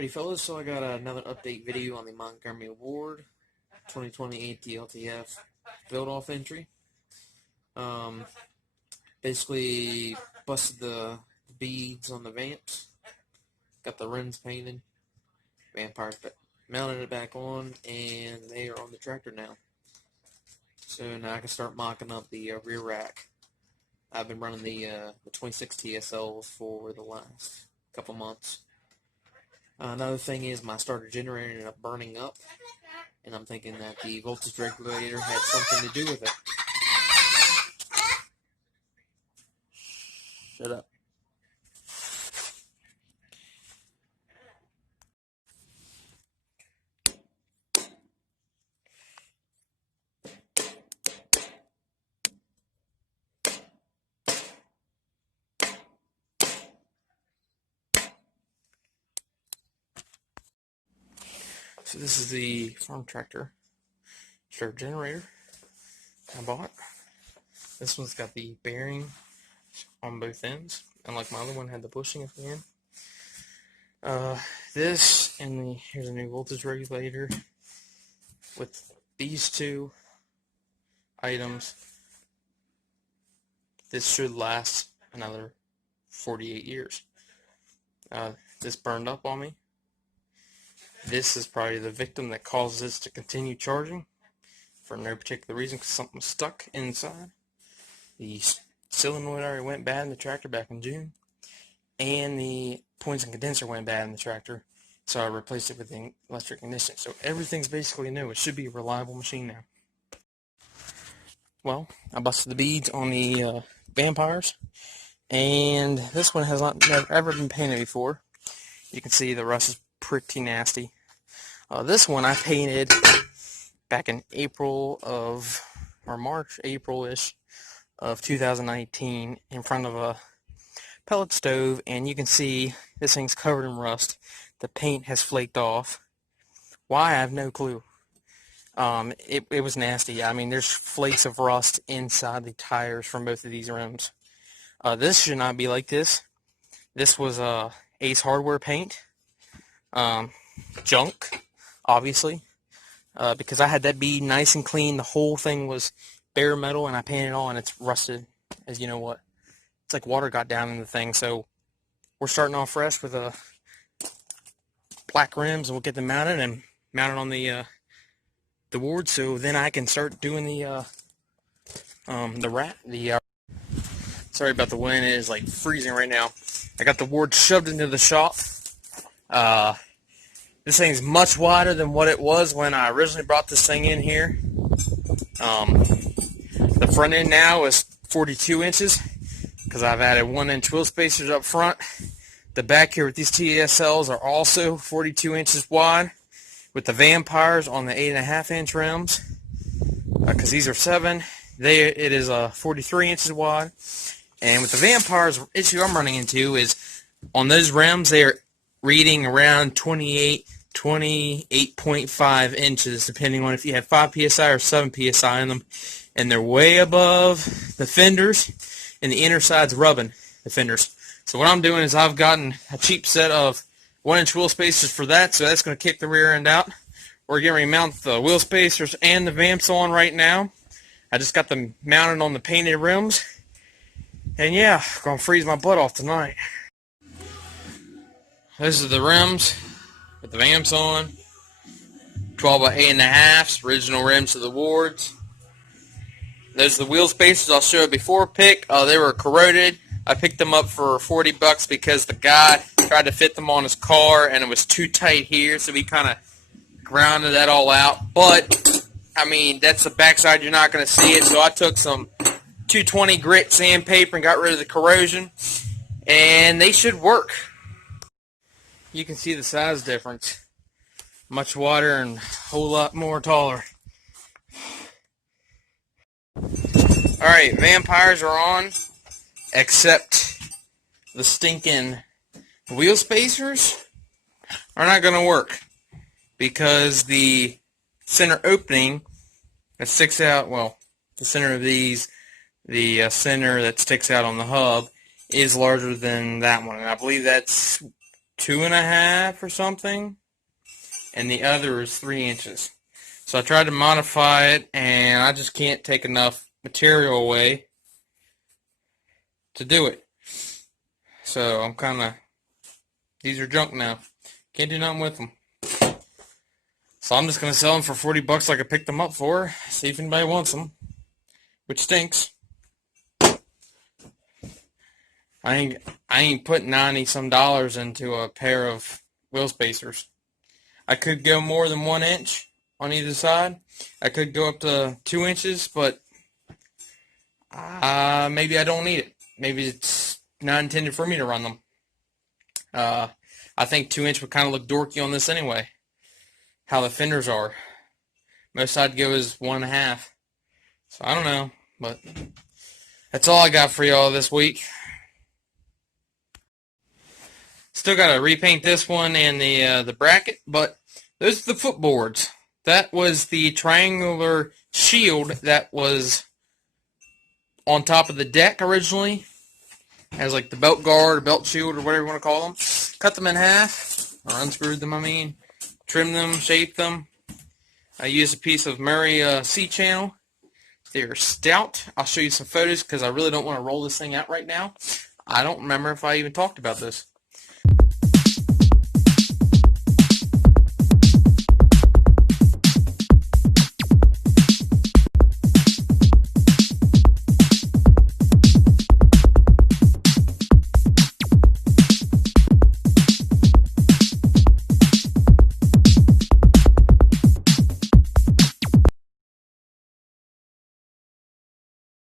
Hey fellas, so I got another update video on the Montgomery Award 2020 ATLTF build-off entry. Basically busted the beads on the vamps, got the rims painted, vampires mounted it back on, and they are on the tractor now. So now I can start mocking up the rear rack. I've been running the 26 TSLs for the last couple months. Another thing is my starter generator ended up burning up, and I'm thinking that the voltage regulator had something to do with it. Shut up. So this is the farm tractor starter generator I bought. This one's got the bearing on both ends, unlike my other one had the bushing at the end. This and here's a new voltage regulator. With these two items, this should last another 48 years. This burned up on me. This is probably the victim that caused this to continue charging for no particular reason, because something was stuck inside. The solenoid already went bad in the tractor back in June, and the poison condenser went bad in the tractor, so I replaced it with the electric ignition. So everything's basically new. It should be a reliable machine now. Well, I busted the beads on the vampires, and this one has never ever been painted before. You can see the rust is pretty nasty. This one I painted back in April April-ish of 2019 in front of a pellet stove, and you can see this thing's covered in rust. The paint has flaked off. Why, I have no clue. It was nasty. I mean, there's flakes of rust inside the tires from both of these rims. This should not be like this. This was Ace Hardware paint. Junk, obviously, because I had that bead nice and clean. The whole thing was bare metal, and I painted it all, and it's rusted as you know what. It's like water got down in the thing. So we're starting off fresh with black rims, and we'll get them mounted on the ward, so then I can start doing the sorry about the wind. It is like freezing right now. I got the ward shoved into the shop. This thing's much wider than what it was when I originally brought this thing in here. The front end now is 42 inches because I've added 1-inch wheel spacers up front. The back here with these TSLs are also 42 inches wide with the vampires on the 8.5-inch rims, because these are 7. It is 43 inches wide. And with the vampires, the issue I'm running into is on those rims, they are reading around 28.5 inches, depending on if you have 5 psi or 7 psi in them, and they're way above the fenders, and the inner side's rubbing the fenders. So what I'm doing is I've gotten a cheap set of 1-inch wheel spacers for that, so that's going to kick the rear end out. We're getting ready to mount the wheel spacers and the vamps on right now. I just got them mounted on the painted rims, and yeah, going to freeze my butt off tonight. This is the rims with the vamps on. 12 by 8.5, original rims to the wards. Those are the wheel spacers I'll show before pick. They were corroded. I picked them up for $40 because the guy tried to fit them on his car and it was too tight here, so we kind of grounded that all out. But, I mean, that's the backside. You're not going to see it, so I took some 220 grit sandpaper and got rid of the corrosion, and they should work. You can see the size difference. Much wider and a whole lot more taller. Alright, vampires are on, except the stinking wheel spacers are not going to work because the center opening that sticks out, well, the center of these, the center that sticks out on the hub is larger than that one, and I believe that's 2.5 or something, and the other is 3 inches. So I tried to modify it, and I just can't take enough material away to do it. So I'm kind of, these are junk now. Can't do nothing with them. So I'm just going to sell them for 40 bucks like I picked them up for. See if anybody wants them. Which stinks. I ain't put 90 some dollars into a pair of wheel spacers. I could go more than 1 inch on either side. I could go up to 2 inches, but maybe I don't need it. Maybe it's not intended for me to run them. I think 2 inch would kind of look dorky on this anyway. How the fenders are. Most I'd go is 1.5. So I don't know, but that's all I got for y'all this week. Still got to repaint this one and the bracket, but those are the footboards. That was the triangular shield that was on top of the deck originally. Has like the belt guard or belt shield or whatever you want to call them. Cut them in half, or unscrewed them, I mean. Trim them, shape them. I used a piece of Murray C-channel. They're stout. I'll show you some photos because I really don't want to roll this thing out right now. I don't remember if I even talked about this.